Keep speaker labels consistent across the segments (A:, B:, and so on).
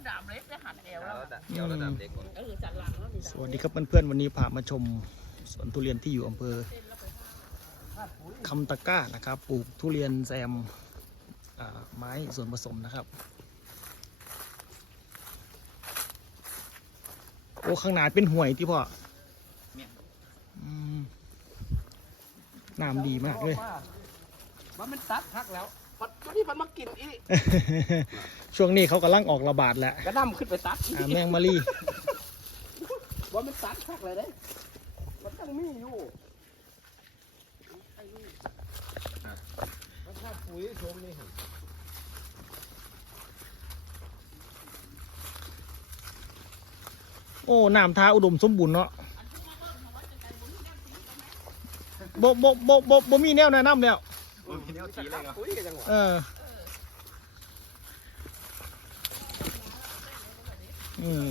A: แล้วดามเล็กได้หันเอวแล้ว
B: แล้วดับเกี่ยวระดับเด็กก่อน
A: เออจัดหลังแล้วนี่
C: สวัสดีครับเพื่อนๆวันนี้พามาชมสวนทุเรียนที่อยู่อำเภอคำตะกร้านะครับปลูกทุเรียนแซมอ่าไม้ส่วนผสมนะครับโอ้ข้างหน้าเป็นห่วยที่พ่ออืมน้ำดีมากเลย
D: ว่ามันตัดพักแล้ว ปัดตัวนี้มันมากินอีก
C: ช่วงนี้เขากำลังออกระบาดแหละ
D: กระนํขึ้นไปตัดอีก
C: อ่าแมงมารี
D: ว่ามันตัดพักเลยเด้มันต้องมีอยู่มันถ้าปุ๋ยชมนี่หั่น
C: โอ้น้ำทาอุดมสมบูรณ์เนาะบ่บ่บ่บ่บ่มีแนวแนะนำแล้ว
B: มีแนวชี้เลยครับ
D: ปุ๋ยกันจังหวะ
C: เอออืม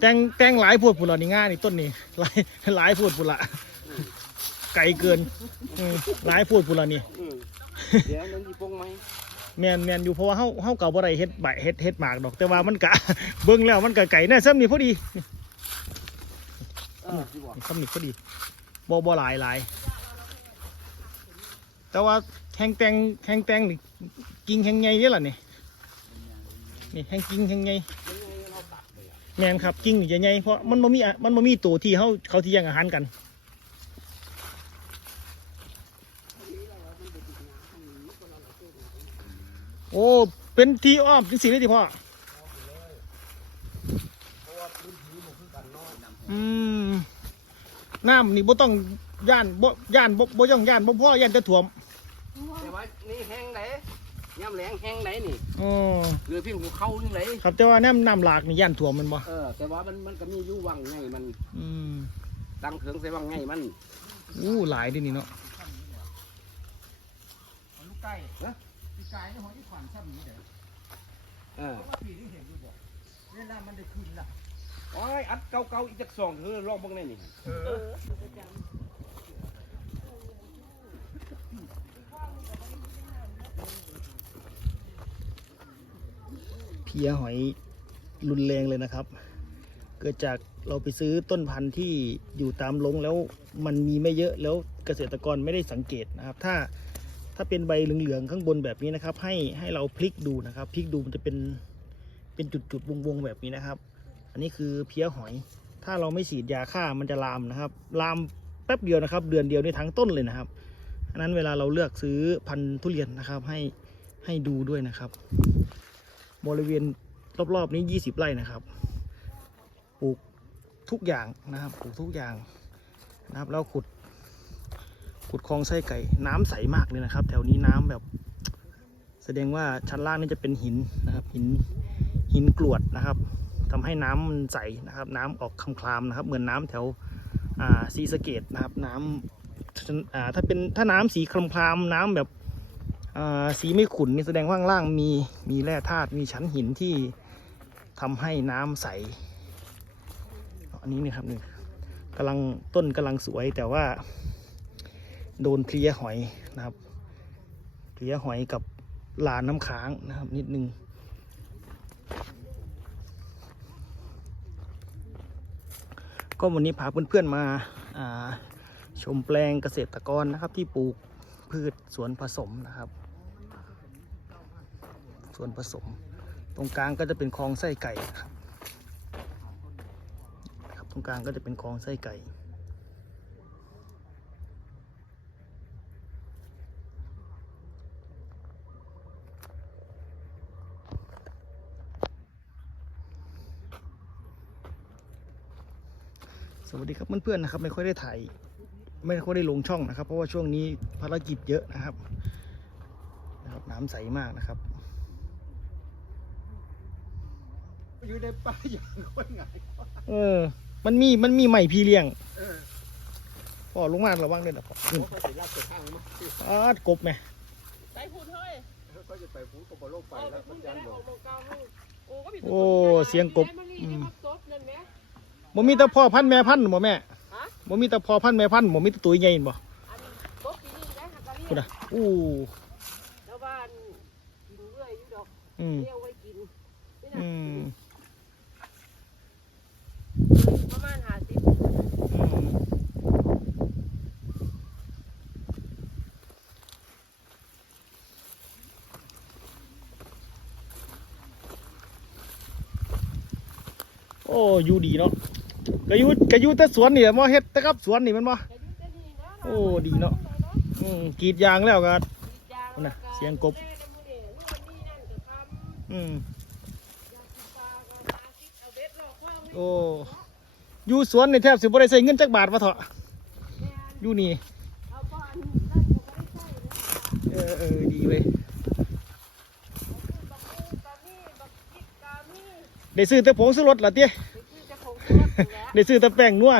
C: แตงแตงหลายพวดผุนละนี่ง่ายนี่ต้นนี่หลายหลายพวดผุนละไกลเกินอืมหลายพวดผุนละนี่
D: อืมเดี๋ยวนั้นยีปงไหม
C: แมนแมนอยู่เพราะว่าเฮาเฮาเก่าบ่ได้เฮ็ดใบเฮ็ดเฮ็ดหมากดอก แต่ว่ามันกะเบิ่งแล้วมันกะไก่แน่ซ้ำนี่พอดี
D: เออที่บอก
C: ซ้ำนี่พอดีบ่บ่หลายหลาย แต่ว่าแห้งแตงแห้งแตงนี่กิ่งแห้งใหญ่นี่ล่ะนี่นี่แห้งกิ่งแห้ง
D: ไง
C: แมนครับกิ่งนี่จะใหญ่เพราะมันบ่มีมันบ่มีตัวที่เขาเขาที่แย่งอาหารกันโอ้เป็นที่อ้อมจังสีเลยที่พ่ออืมน้ำนี่บ่ต้องย่านบ่ย่านบ่บ่ย่องย่านบ่พ่อย่านจะถ่วม
D: นี่แห้งไหนย่ำแหลงแห้งไหนนี่
C: อ๋อ
D: เรือพี่หัวเข้านี่ไหน
C: ครับแต่ว่าน้ำน้ำหลากนี่ย่านถ่วมมันบ่
D: เออแต่ว่ามันมันก็มีอยู่วังไงมัน
C: อืม
D: ตั้งเถิงใส่วังไงมัน
C: อู้หลายเดินี่เนาะ
D: ลูกไก่ฮะลูกไก่นี่หอยขวัญซ้ำนี่เด้อเออพี่นี่เห็นอยู่บ่เวลามันได้ขึ้นล่ะโอ้ยอัดเก่าๆอีกจักสองเธอลองเบิ่งแน่นี่
C: เพียหอยรุนแรงเลยนะครับ เกิดจากเราไปซื้อต้นพันธุ์ที่อยู่ตามลงแล้วมันมีไม่เยอะแล้วเกษตรกรไม่ได้สังเกตนะครับ ถ้าถ้าเป็นใบเหลืองๆข้างบนแบบนี้นะครับ ให้ให้เราพลิกดูนะครับพลิกดูมันจะเป็นเป็นจุดๆวงๆแบบนี้นะครับ อันนี้คือเพี้ยหอย ถ้าเราไม่ฉีดยาฆ่ามันจะลามนะครับ ลามแป๊บเดียวนะครับ เดือนเดียวในทั้งต้นเลยนะครับอันนั้นเวลาเราเลือกซื้อพันธุ์ทุเรียนนะครับให้ให้ดูด้วยนะครับ บริเวณรอบๆนี้ 20 ไร่นะครับ ปลูกทุกอย่างนะครับ ปลูกทุกอย่างนะครับ แล้วขุด ขุดคลองไส้ไก่ น้ำใสมากเลยนะครับ แถวนี้น้ำแบบ แสดงว่าชั้นล่างนี่จะเป็นหินนะครับ หิน หินกรวดนะครับทำให้น้ำมันใสนะครับ น้ำออกคลามๆนะครับ เหมือนน้ำแถวอ่าซีสเกตนะครับ น้ำอ่าถ้าเป็นถ้าน้ำสีคลามๆน้ำแบบ สีไม่ขุ่นนี่แสดงว่าข้างล่างมีมีแร่ธาตุมีชั้นหินที่ทำให้น้ำใสอันนี้นี่ครับนี่กำลังต้นกำลังสวยแต่ว่า โดนเพลียหอยนะครับเพลียหอยกับลานน้ำค้างนะครับนิดนึงก็วันนี้พาเพื่อนๆมาาชมแปลงเกษตรกรนะครับที่ปลูกพืชสวนผสมนะครับ ส่วนผสม ตรงกลางก็จะเป็นคลองไส้ไก่ครับครับตรงกลางก็จะเป็นคลองไส้ไก่สวัสดีครับเพื่อนๆนะครับไม่ค่อยได้ถ่ายไม่ค่อยได้ลงช่องนะครับ เพราะว่าช่วงนี้ภารกิจเยอะนะครับนะครับ น้ำใสมากนะครับ
D: อยู่ในป่าอย่างคนไง
C: เออ มันมีมันมีใหม่พี่เลี้ยง
D: เออ
C: พ่อลงมาระวังด้วยนะพ่อขึ้น
D: เขาไปลากไปทางมั้ง
C: อาดกบไหม
A: ใส่พูดเฮ้ย
D: ก็จะไปฟูก็บอลโลกไป
A: เอาไป
D: แล้ว
A: พู
D: มั
A: ด
D: น
A: จะ
D: ยัน
A: ได้
D: บอ
A: ออกกโลกเก้าลูกโอ้ก็มี
C: โอ้เสียงกบ
A: มัน
C: อื
A: นี่
C: ม
A: มาซบนั่นไหม
C: บ่มีแต่พ่อพันธุ์แม่พันธุ์บ่แม่
A: ฮะ
C: บ่มีแต่พ่อพันธุ์แม่พันธุ์บ่มีแต่ตัวใหญ่บ่
A: อันกบปีนี้ได้หักกะเรี
C: พูด
A: ย
C: อะอู้
A: แล้วบ้านกินเรื่อยอยู่ดอก
C: อืม
A: เลี้ยวไอ้
C: อยู่ดีเนาะก็อยู่ก็อยู่แต่สวนนี่มาเฮ็ดแต่กับสวนนี่มันบ่
A: จะยุ่งจะดีนะ
C: โอ้ดีเนาะอืมกรีดยางแล้วก็น่ะเสียงกบอืมโอ้อยู่สวนนี่แทบสิบ่ได้ใช้เงินจักบาทวะเถอะอยู่นี่เออเออดีเว้ย ได้ซื้อแต่ผงซื้อรถล่ะเตี้ยได้ซื้อแต่แป้งนัว